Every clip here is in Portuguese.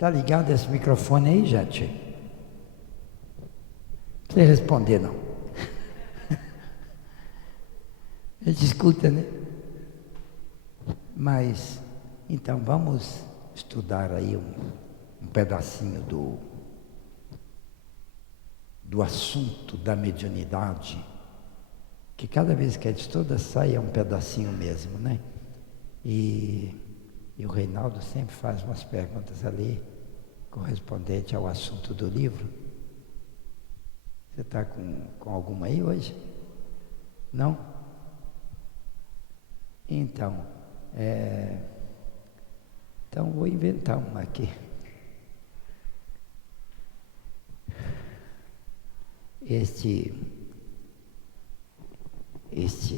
Tá ligado esse microfone aí, gente? Não precisa responder, não. A gente escuta, né? Mas, então, vamos estudar aí um pedacinho do assunto da mediunidade, que cada vez que a gente estuda, sai um pedacinho mesmo, né? E o Reinaldo sempre faz umas perguntas ali, correspondente ao assunto do livro. Você está com alguma aí hoje? Não? Então, então vou inventar uma aqui.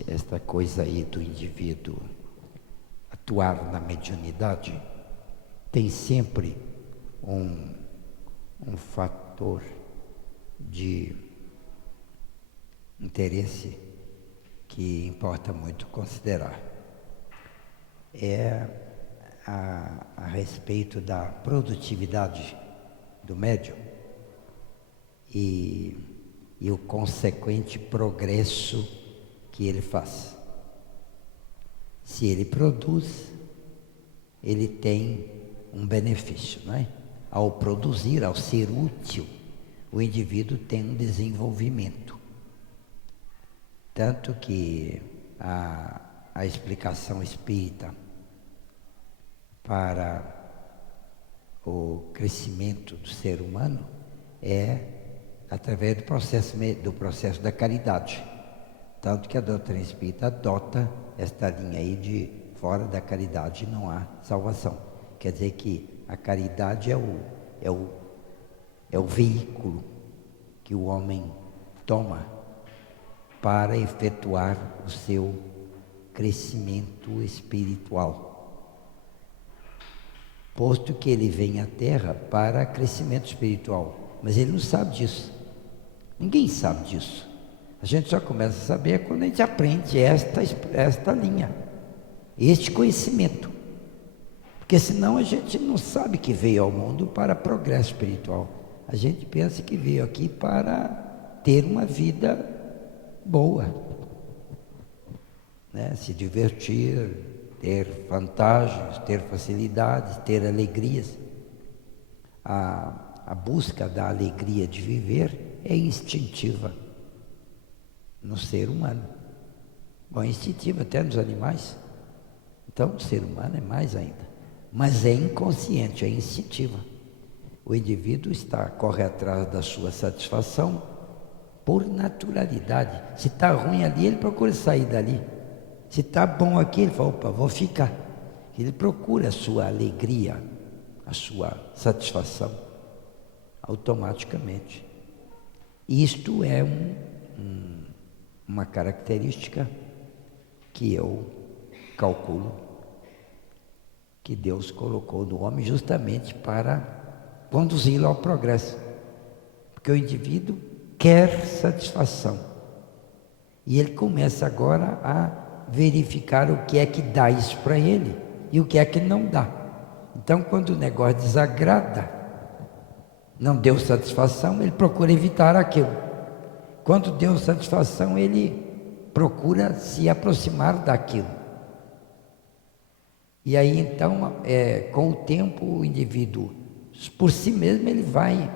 Esta coisa aí do indivíduo atuar na mediunidade tem sempre um fator de interesse que importa muito considerar. É a respeito da produtividade do médium e o consequente progresso que ele faz. Se ele produz, ele tem um benefício, não é? Ao produzir, ao ser útil, o indivíduo tem um desenvolvimento. Tanto que a explicação espírita para o crescimento do ser humano é através do processo da caridade. Tanto que a doutrina espírita adota esta linha aí de fora da caridade não há salvação. Quer dizer que a caridade é o veículo que o homem toma para efetuar o seu crescimento espiritual. Posto que ele vem à Terra para crescimento espiritual, mas ele não sabe disso. Ninguém sabe disso. A gente só começa a saber quando a gente aprende esta linha, este conhecimento. Porque senão a gente não sabe que veio ao mundo para progresso espiritual. A gente pensa que veio aqui para ter uma vida boa, né? Se divertir, ter vantagens, ter facilidades, ter alegrias. A busca da alegria de viver é instintiva no ser humano. Bom, instintiva até nos animais. Então, o ser humano é mais ainda. Mas é inconsciente, é instintiva. O indivíduo corre atrás da sua satisfação por naturalidade. Se está ruim ali, ele procura sair dali. Se está bom aqui, ele fala, opa, vou ficar. Ele procura a sua alegria, a sua satisfação, automaticamente. Isto é uma característica que eu calculo que Deus colocou no homem justamente para conduzi-lo ao progresso. Porque o indivíduo quer satisfação. E ele começa agora a verificar o que é que dá isso para ele e o que é que não dá. Então, quando o negócio desagrada, não deu satisfação, ele procura evitar aquilo. Quando deu satisfação, ele procura se aproximar daquilo. E aí então, com o tempo, o indivíduo, por si mesmo, ele vai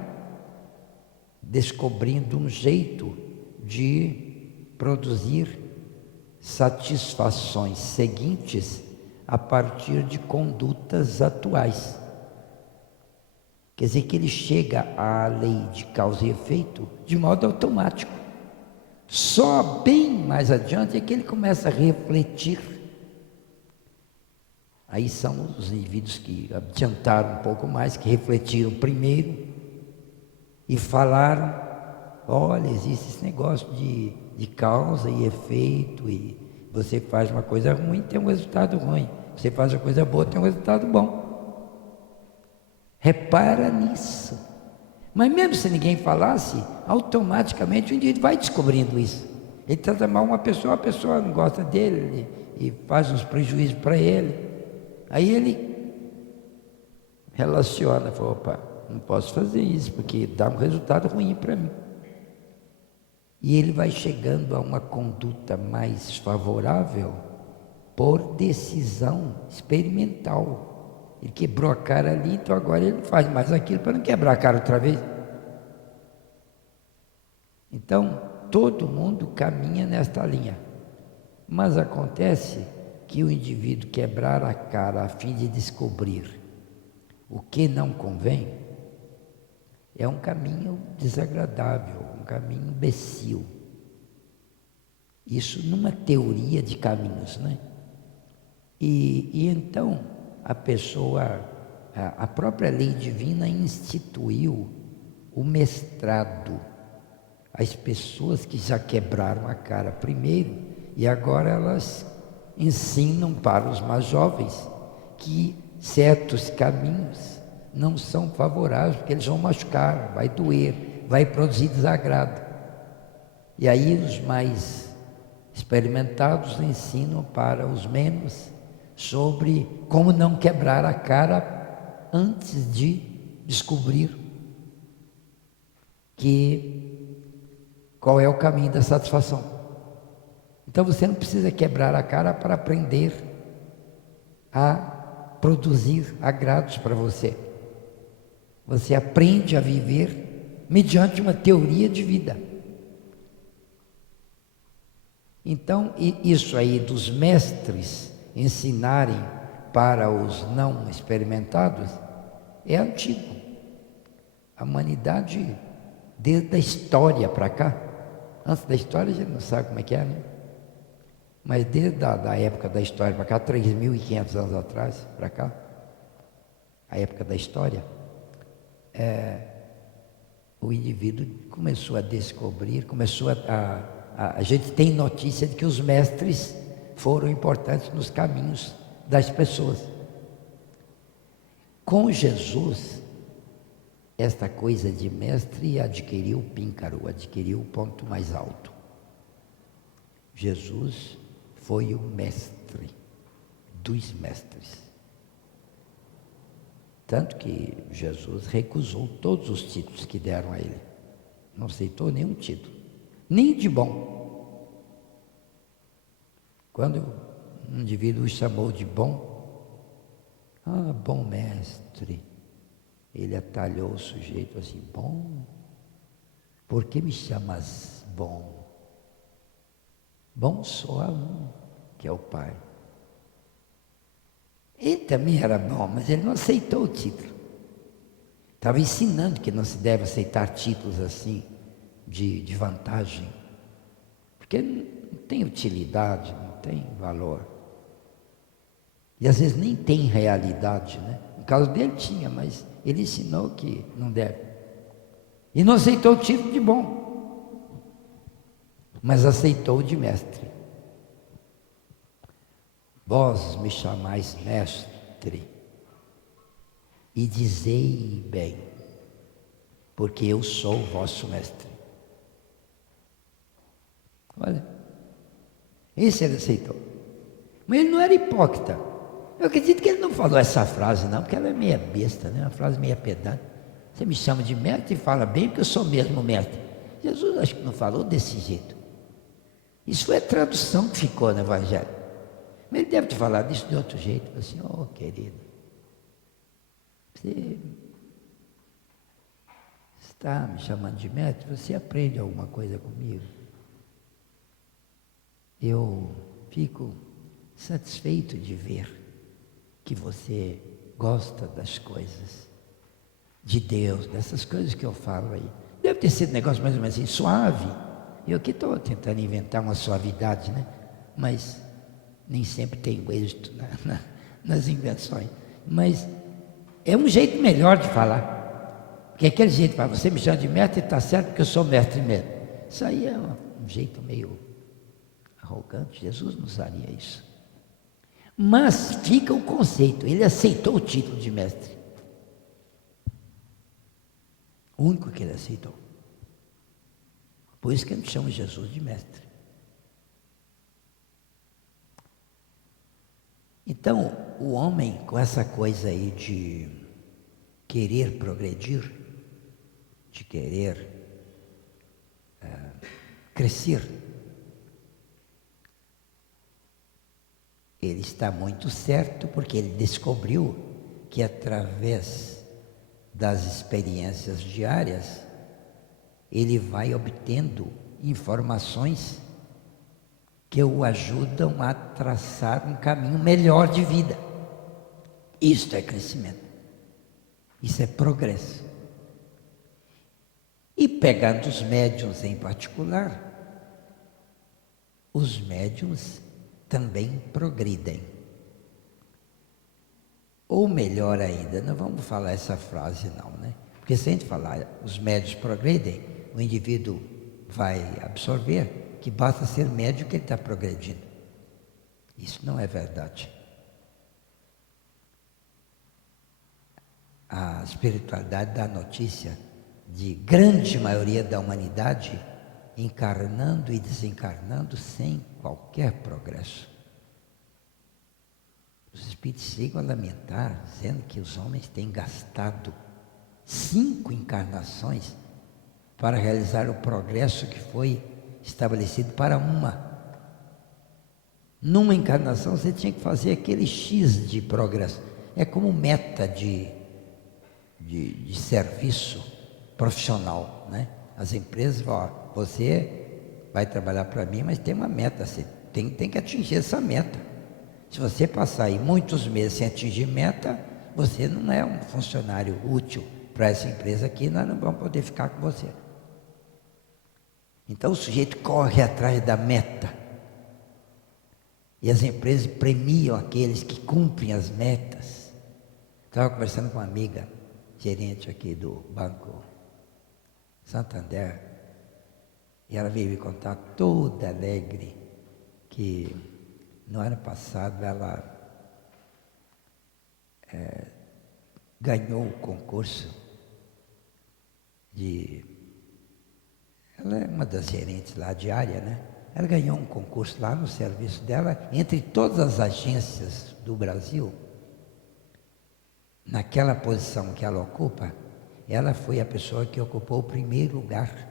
descobrindo um jeito de produzir satisfações seguintes a partir de condutas atuais. Quer dizer que ele chega à lei de causa e efeito de modo automático. Só bem mais adiante é que ele começa a refletir. Aí são os indivíduos que adiantaram um pouco mais, que refletiram primeiro e falaram: olha, existe esse negócio de causa e efeito, e você faz uma coisa ruim, tem um resultado ruim. Você faz uma coisa boa, tem um resultado bom. Repara nisso. Mas mesmo se ninguém falasse, automaticamente o indivíduo vai descobrindo isso. Ele trata mal uma pessoa, a pessoa não gosta dele e faz uns prejuízos para ele. Aí ele relaciona, fala: opa, não posso fazer isso, porque dá um resultado ruim para mim. E ele vai chegando a uma conduta mais favorável por decisão experimental. Ele quebrou a cara ali, então agora ele não faz mais aquilo para não quebrar a cara outra vez. Então, todo mundo caminha nesta linha. Mas acontece que o indivíduo quebrar a cara a fim de descobrir o que não convém é um caminho desagradável, um caminho imbecil. Isso numa teoria de caminhos, né? E então a pessoa, a própria lei divina instituiu o mestrado. As pessoas que já quebraram a cara primeiro e agora elas ensinam para os mais jovens que certos caminhos não são favoráveis, porque eles vão machucar, vai doer, vai produzir desagrado. E aí os mais experimentados ensinam para os menos sobre como não quebrar a cara antes de descobrir qual é o caminho da satisfação. Então você não precisa quebrar a cara para aprender a produzir agrados para você. Você aprende a viver mediante uma teoria de vida. Então, isso aí dos mestres ensinarem para os não experimentados é antigo. A humanidade, desde a história para cá, antes da história a gente não sabe como é que é, né? Mas desde a época da história para cá, 3.500 anos atrás para cá, a época da história, o indivíduo começou a descobrir, a gente tem notícia de que os mestres foram importantes nos caminhos das pessoas. Com Jesus, esta coisa de mestre adquiriu o píncaro, adquiriu o ponto mais alto. Jesus foi o mestre dos mestres. Tanto que Jesus recusou todos os títulos que deram a ele. Não aceitou nenhum título, nem de bom. Quando um indivíduo o chamou de bom, bom mestre, ele atalhou o sujeito assim: bom, por que me chamas bom? Bom só há um, que é o Pai. Ele também era bom, mas ele não aceitou o título. Estava ensinando que não se deve aceitar títulos assim, de vantagem, porque não tem utilidade, não tem valor. E às vezes nem tem realidade, né? No caso dele tinha, mas ele ensinou que não deve. E não aceitou o título de bom, mas aceitou o de mestre. Vós me chamais mestre, e dizei bem, porque eu sou o vosso mestre. Olha, esse ele aceitou. Mas ele não era hipócrita. Eu acredito que ele não falou essa frase não, porque ela é meia besta, né? Uma frase meia pedante. Você me chama de mestre e fala bem, porque eu sou mesmo mestre. Jesus acho que não falou desse jeito. Isso foi a tradução que ficou no Evangelho. Mas ele deve ter falado isso de outro jeito. Assim: querido, você está me chamando de mestre? Você aprende alguma coisa comigo? Eu fico satisfeito de ver que você gosta das coisas de Deus, dessas coisas que eu falo aí. Deve ter sido um negócio mais ou menos assim, suave, Eu que estou tentando inventar uma suavidade, né? Mas nem sempre tenho êxito nas invenções. Mas é um jeito melhor de falar. Porque aquele jeito de falar, você me chama de mestre, está certo, porque eu sou mestre mesmo. Isso aí é um jeito meio arrogante. Jesus não usaria isso. Mas fica o conceito, ele aceitou o título de mestre. O único que ele aceitou. Por isso que a gente chama Jesus de mestre. Então, o homem com essa coisa aí de querer progredir, de querer crescer, ele está muito certo, porque ele descobriu que através das experiências diárias, ele vai obtendo informações que o ajudam a traçar um caminho melhor de vida. Isto é crescimento. Isso é progresso. E pegando os médiuns em particular, os médiuns também progridem. Ou melhor ainda, não vamos falar essa frase não, né? Porque se a gente falar os médiuns progridem, o indivíduo vai absorver que basta ser médium que ele está progredindo. Isso não é verdade. A espiritualidade dá notícia de grande maioria da humanidade encarnando e desencarnando sem qualquer progresso. Os espíritos chegam a lamentar, dizendo que os homens têm gastado 5 encarnações para realizar o progresso que foi estabelecido para uma. Numa encarnação você tinha que fazer aquele X de progresso. É como meta de serviço profissional, né? As empresas falam, você vai trabalhar para mim, mas tem uma meta, você tem que atingir essa meta. Se você passar aí muitos meses sem atingir meta, você não é um funcionário útil para essa empresa aqui, nós não vamos poder ficar com você. Então o sujeito corre atrás da meta. E as empresas premiam aqueles que cumprem as metas. Estava conversando com uma amiga, gerente aqui do Banco Santander, e ela veio me contar toda alegre que no ano passado ela ganhou o concurso ela é uma das gerentes lá de área, né? Ela ganhou um concurso lá no serviço dela, entre todas as agências do Brasil. Naquela posição que ela ocupa, ela foi a pessoa que ocupou o primeiro lugar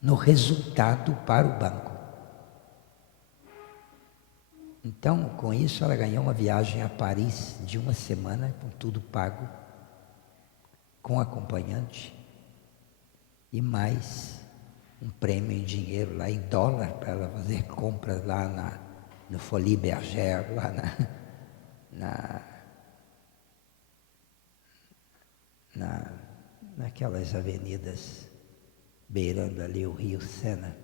no resultado para o banco. Então, com isso, ela ganhou uma viagem a Paris de 1 semana, com tudo pago, com acompanhante, e mais um prêmio em dinheiro lá em dólar, para ela fazer compras lá no Folies Bergère, lá naquelas avenidas beirando ali o rio Sena,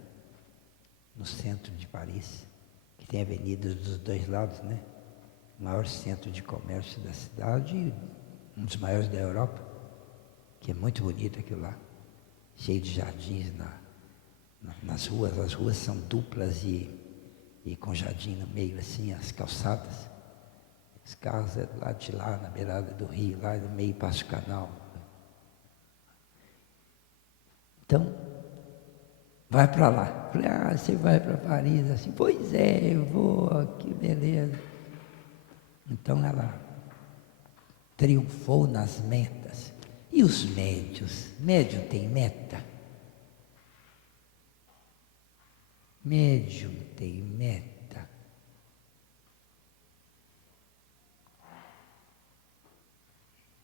no centro de Paris, que tem avenidas dos dois lados, né? O maior centro de comércio da cidade e um dos maiores da Europa, que é muito bonito aquilo lá, cheio de jardins nas ruas. As ruas são duplas e com jardim no meio, assim, as calçadas. Os carros é do lado de lá, na beirada do rio, lá no meio passa o canal. Então, vai para lá. Falei, você vai para Paris? Assim, pois é, eu vou, que beleza. Então ela triunfou nas metas. E os médios? Médium tem meta? Médium tem meta?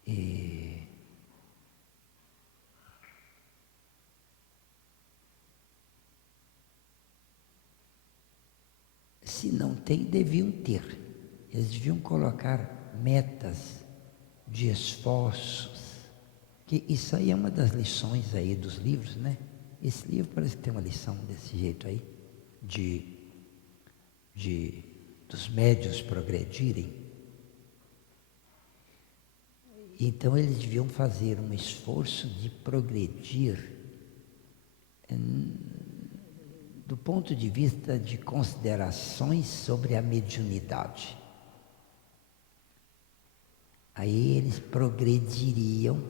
E se não tem, deviam ter. Eles deviam colocar metas de esforços, que isso aí é uma das lições aí dos livros, né? Esse livro parece que tem uma lição desse jeito aí, dos médiuns progredirem. Então eles deviam fazer um esforço de progredir do ponto de vista de considerações sobre a mediunidade. Aí eles progrediriam,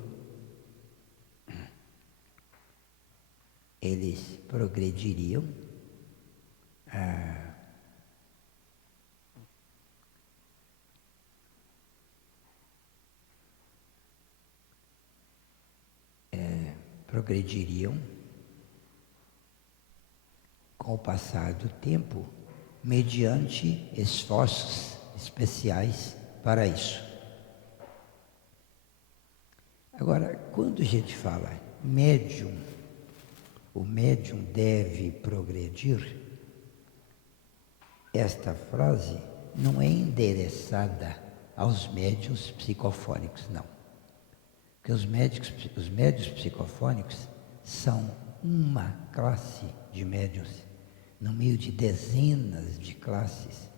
com o passar do tempo, mediante esforços especiais para isso. Agora, quando a gente fala médium, o médium deve progredir, esta frase não é endereçada aos médiuns psicofônicos, não. Porque os médiuns psicofônicos são uma classe de médiuns, no meio de dezenas de classes.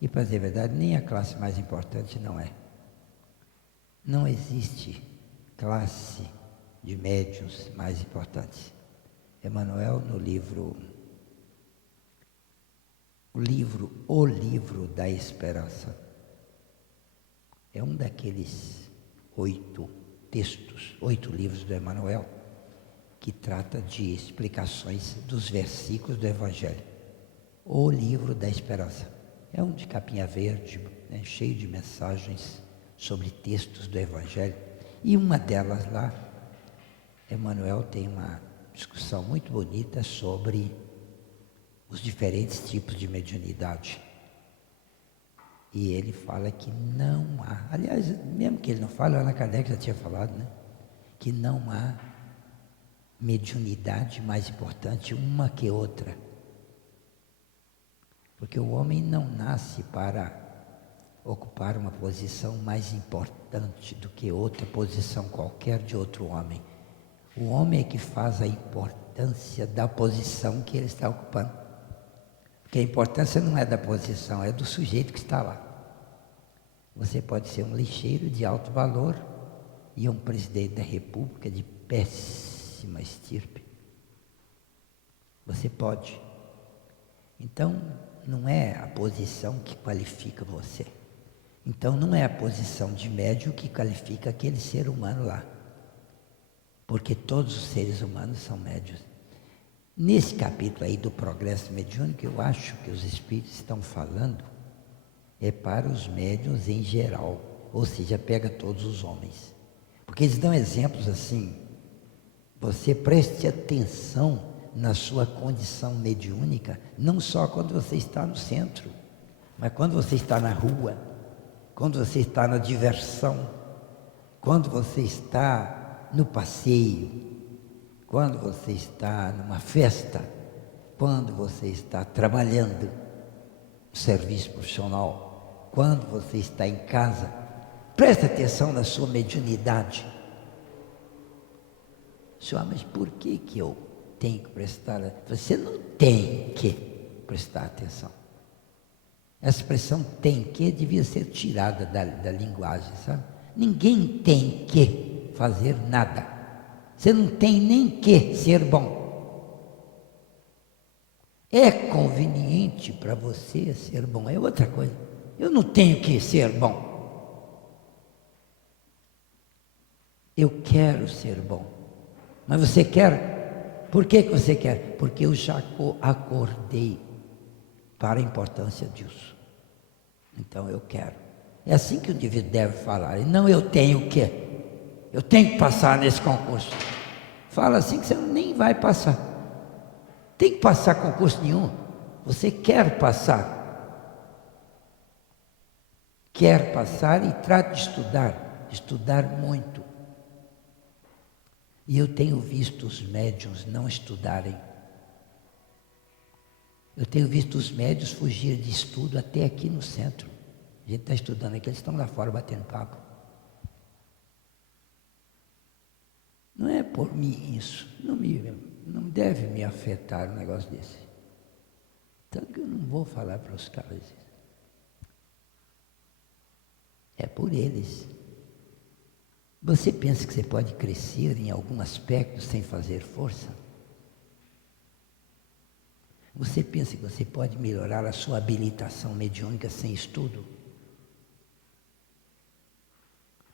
E, para dizer a verdade, nem a classe mais importante não é. Não existe classe de médiuns mais importantes. Emmanuel, no livro O Livro da Esperança, é um daqueles 8 livros do Emmanuel, que trata de explicações dos versículos do Evangelho. O Livro da Esperança. É um de capinha verde, né, cheio de mensagens sobre textos do Evangelho. E uma delas lá, Emmanuel tem uma discussão muito bonita sobre os diferentes tipos de mediunidade. E ele fala que não há, aliás, mesmo que ele não fale, Allan Kardec já tinha falado, né? Que não há mediunidade mais importante uma que outra. Porque o homem não nasce para ocupar uma posição mais importante do que outra posição qualquer de outro homem. O homem é que faz a importância da posição que ele está ocupando. Porque a importância não é da posição, é do sujeito que está lá. Você pode ser um lixeiro de alto valor e um presidente da República de péssima estirpe. Você pode. Então, não é a posição que qualifica você. Então, não é a posição de médium que qualifica aquele ser humano lá. Porque todos os seres humanos são médios. Nesse capítulo aí do progresso mediúnico, eu acho que os espíritos estão falando é para os médiuns em geral, ou seja, pega todos os homens. Porque eles dão exemplos assim, você preste atenção na sua condição mediúnica, não só quando você está no centro, mas quando você está na rua, quando você está na diversão, quando você está no passeio, quando você está numa festa, quando você está trabalhando no serviço profissional, quando você está em casa, preste atenção na sua mediunidade. Senhor, mas por que eu tenho que prestar? Você não tem que prestar atenção. Essa expressão tem que devia ser tirada da linguagem, sabe? Ninguém tem que fazer nada. Você não tem nem que ser bom. É conveniente para você ser bom, é outra coisa. Eu não tenho que ser bom. Eu quero ser bom. Mas você quer? Por que você quer? Porque eu já acordei para a importância disso. Então eu quero. É assim que o indivíduo deve falar. E não eu tenho que. Eu tenho que passar nesse concurso. Fala assim que você nem vai passar. Tem que passar concurso nenhum. Você quer passar. Quer passar e trata de estudar. Estudar muito. E eu tenho visto os médiuns não estudarem. Eu tenho visto os médiuns fugir de estudo até aqui no centro. A gente está estudando aqui, eles estão lá fora batendo papo. Não é por mim isso, não me não deve me afetar um negócio desse. Tanto que eu não vou falar para os caras isso. É por eles. Você pensa que você pode crescer em algum aspecto sem fazer força? Você pensa que você pode melhorar a sua habilitação mediúnica sem estudo?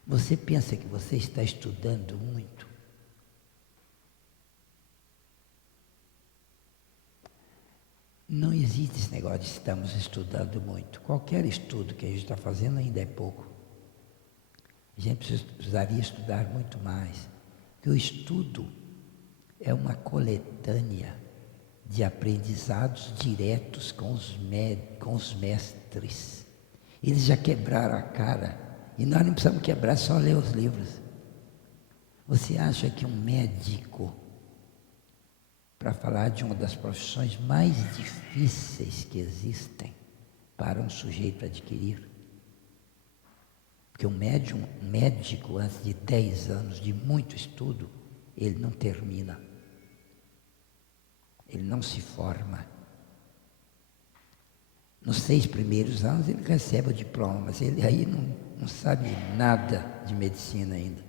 Você pensa que você está estudando muito? Não existe esse negócio de estamos estudando muito. Qualquer estudo que a gente está fazendo ainda é pouco. A gente precisaria estudar muito mais. Porque o estudo é uma coletânea de aprendizados diretos com os mestres. Eles já quebraram a cara. E nós não precisamos quebrar, só ler os livros. Você acha que um médico, para falar de uma das profissões mais difíceis que existem para um sujeito adquirir, porque um médico, antes de 10 anos de muito estudo, ele não termina. Ele não se forma. Nos 6 primeiros anos ele recebe o diploma, mas ele aí não sabe nada de medicina ainda.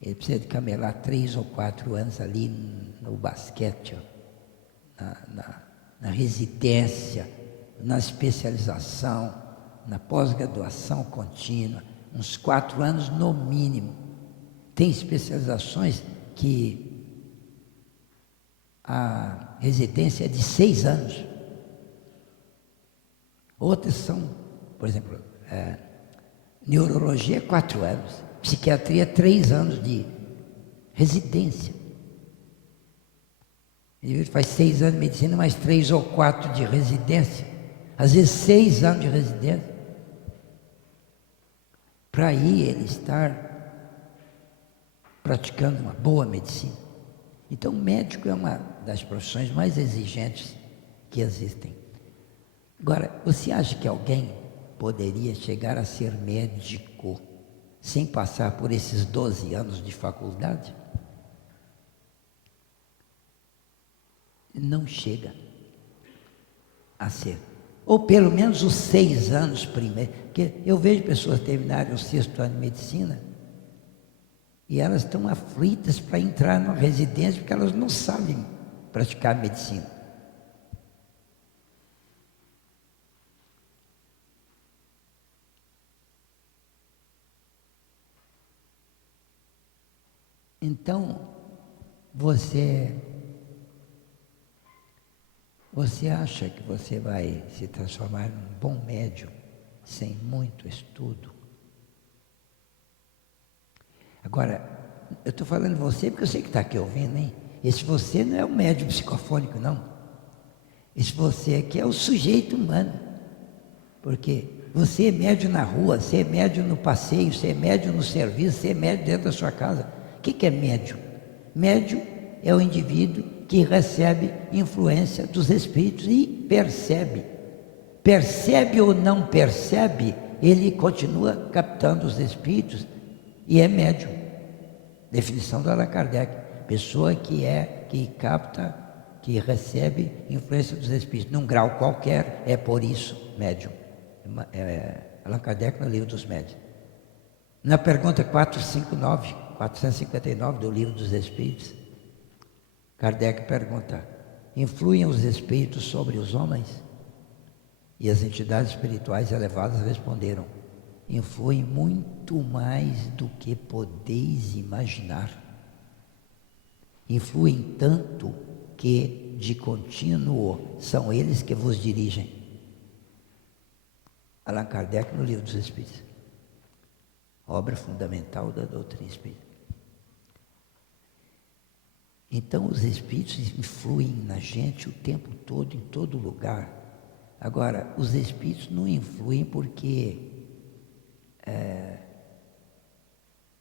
Ele precisa de camelar 3 ou 4 anos ali no basquete, na residência, na especialização, na pós-graduação contínua, uns 4 anos no mínimo. Tem especializações que a residência é de 6 anos. Outras são, por exemplo, neurologia 4 anos, psiquiatria 3 anos de residência. Ele faz 6 anos de medicina, mais 3 ou 4 de residência. Às vezes 6 anos de residência. Para aí ele estar praticando uma boa medicina. Então, o médico é uma das profissões mais exigentes que existem. Agora, você acha que alguém poderia chegar a ser médico sem passar por esses 12 anos de faculdade? Não chega a ser. Ou pelo menos os 6 anos primeiro. Porque eu vejo pessoas terminarem o 6º ano de medicina e elas estão aflitas para entrar numa residência porque elas não sabem praticar medicina. Então, você acha que você vai se transformar num bom médium sem muito estudo? Agora, eu estou falando você porque eu sei que está aqui ouvindo, hein? Esse você não é o médium psicofônico, não. Esse você aqui é o sujeito humano. Porque você é médium na rua, você é médium no passeio, você é médium no serviço, você é médium dentro da sua casa. O que é médium? Médium é o indivíduo que recebe influência dos espíritos e percebe. Percebe ou não percebe, ele continua captando os espíritos e é médium. Definição do Allan Kardec. Pessoa que capta, que recebe influência dos espíritos, num grau qualquer, é por isso médium. Allan Kardec no Livro dos Médiuns. Na pergunta 459 do Livro dos Espíritos, Kardec pergunta: influem os espíritos sobre os homens? E as entidades espirituais elevadas responderam: influem muito mais do que podeis imaginar. Influem tanto que, de contínuo, são eles que vos dirigem. Allan Kardec no Livro dos Espíritos. Obra fundamental da doutrina espírita. Então, os espíritos influem na gente o tempo todo, em todo lugar. Agora, os espíritos não influem porque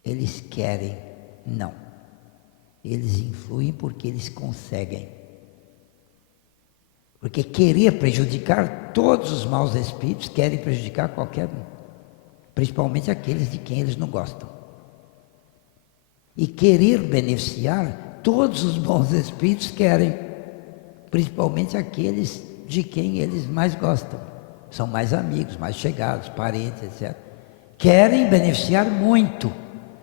eles querem, não. Eles influem porque eles conseguem. Porque querer prejudicar todos os maus espíritos, querem prejudicar qualquer um, principalmente aqueles de quem eles não gostam. E querer beneficiar todos os bons espíritos querem, principalmente aqueles de quem eles mais gostam, são mais amigos, mais chegados, parentes, etc. Querem beneficiar muito.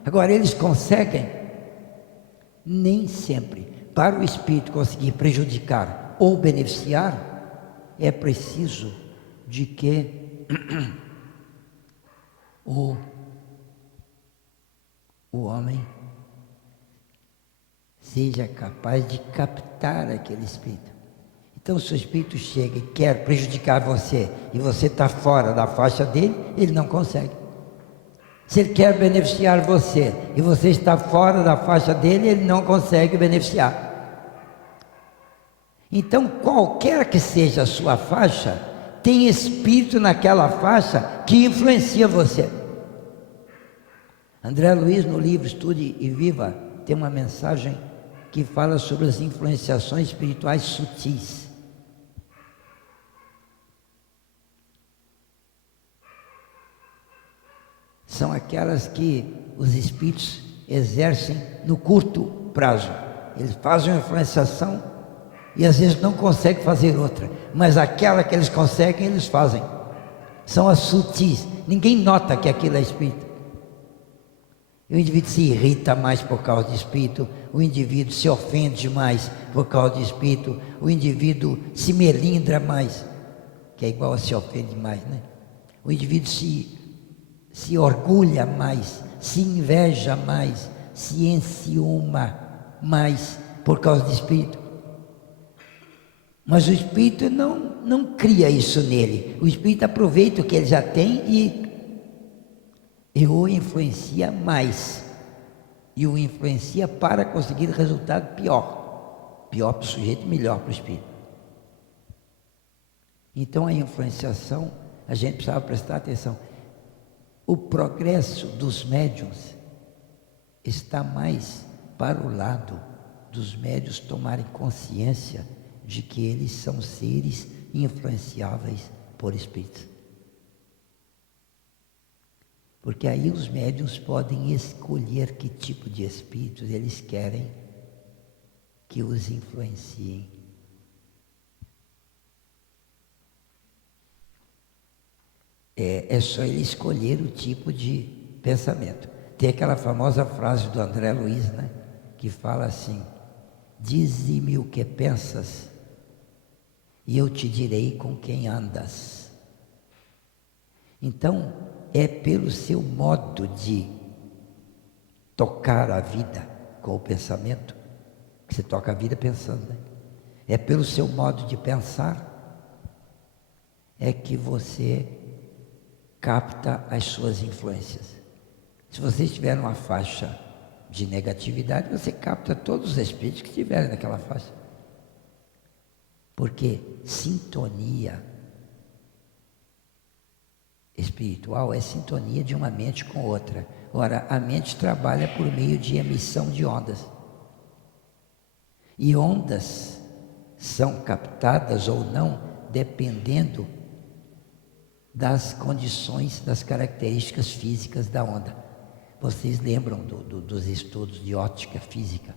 Agora, eles conseguem? Nem sempre. Para o espírito conseguir prejudicar ou beneficiar, é preciso de que o homem seja capaz de captar aquele espírito. Então, se o espírito chega e quer prejudicar você, e você está fora da faixa dele, ele não consegue. Se ele quer beneficiar você, e você está fora da faixa dele, ele não consegue beneficiar. Então, qualquer que seja a sua faixa, tem espírito naquela faixa que influencia você. André Luiz, no livro Estude e Viva, tem uma mensagem que fala sobre as influenciações espirituais sutis. São aquelas que os espíritos exercem no curto prazo. Eles fazem uma influenciação e às vezes não conseguem fazer outra, mas aquela que eles conseguem, eles fazem. São as sutis. Ninguém nota que aquilo é espírito. O indivíduo se irrita mais por causa de espírito, o indivíduo se ofende mais por causa de espírito, o indivíduo se melindra mais, que é igual a se ofende mais, né? O indivíduo se orgulha mais, se inveja mais, se enciuma mais por causa de espírito. Mas o espírito não cria isso nele. O espírito aproveita o que ele já tem e o influencia mais. E o influencia para conseguir resultado pior. Pior para o sujeito, melhor para o espírito. Então a influenciação, a gente precisava prestar atenção. O progresso dos médiuns está mais para o lado dos médiuns tomarem consciência de que eles são seres influenciáveis por espíritos. Porque aí os médiuns podem escolher que tipo de espíritos eles querem que os influenciem. É só ele escolher o tipo de pensamento. Tem aquela famosa frase do André Luiz, né? Que fala assim: dize-me o que pensas e eu te direi com quem andas. Então, é pelo seu modo de tocar a vida com o pensamento, que você toca a vida pensando, né? É pelo seu modo de pensar, é que você capta as suas influências. Se você estiver numa faixa de negatividade, você capta todos os espíritos que estiverem naquela faixa. Porque sintonia espiritual é sintonia de uma mente com outra. Ora, a mente trabalha por meio de emissão de ondas. E ondas são captadas ou não, dependendo das condições, das características físicas da onda. Vocês lembram dos estudos de ótica física?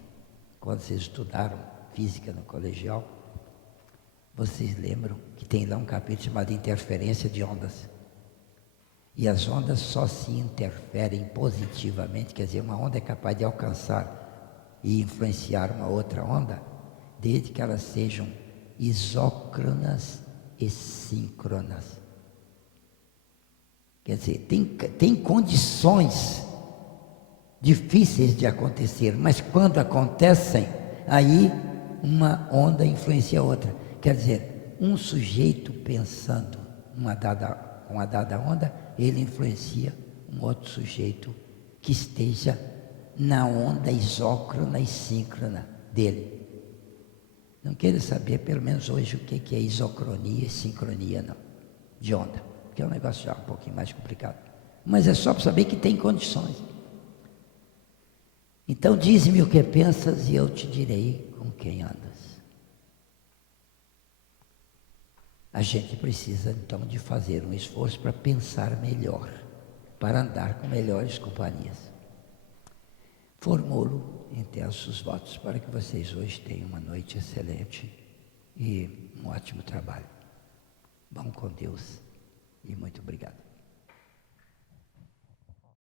Quando vocês estudaram física no colegial? Vocês lembram que tem lá um capítulo chamado Interferência de Ondas? E as ondas só se interferem positivamente, quer dizer, uma onda é capaz de alcançar e influenciar uma outra onda, desde que elas sejam isócronas e síncronas. Quer dizer, tem condições difíceis de acontecer, mas quando acontecem, aí uma onda influencia a outra. Quer dizer, um sujeito pensando uma dada onda, ele influencia um outro sujeito que esteja na onda isócrona e síncrona dele. Não quero saber, pelo menos hoje, o que é isocronia e sincronia, não, de onda, que é um negócio já um pouquinho mais complicado. Mas é só para saber que tem condições. Então, dize-me o que pensas e eu te direi com quem andas. A gente precisa, então, de fazer um esforço para pensar melhor, para andar com melhores companhias. Formulo intensos votos para que vocês hoje tenham uma noite excelente e um ótimo trabalho. Vão com Deus.